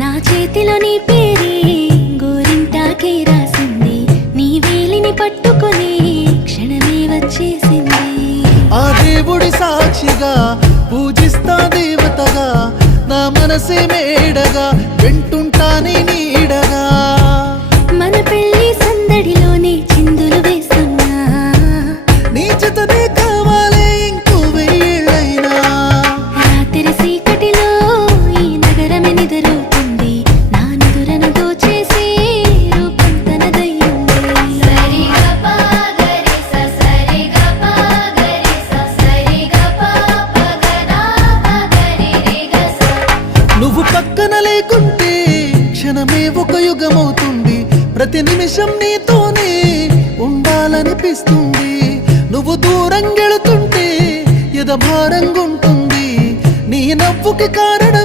నా చేతిలో నీ పేరే గోరింటాకే రాసింది, నీ వేలిని పట్టుకొని క్షణమే వచ్చేసింది. ఆ దేవుడి సాక్షిగా పూజిస్తా దేవతగా, నా మనసే మేడగా వింటుంటాని నీడగా. మన పెళ్లి సందడిలోనే చిందులు వేస్తున్నా, నీ జతనే కావాలే ఇంకో వెయ్యేళ్ళైనా. రాత్రి చీకటిలో ఈ నగరమే నిద్రవుతుంది, నా నిదురను దోచేసి రూపం తనదయ్యింది. నువ్వు పక్కన లేకుంటే క్షణమే ఒక యుగమవుతుంది, ప్రతి నిమిషం నీతోనే ఉండాలనిపిస్తుంది. నువ్వు దూరం గెళుతుంటే ఎద భారంగుంటుంది, నీ నవ్వుకి కారణం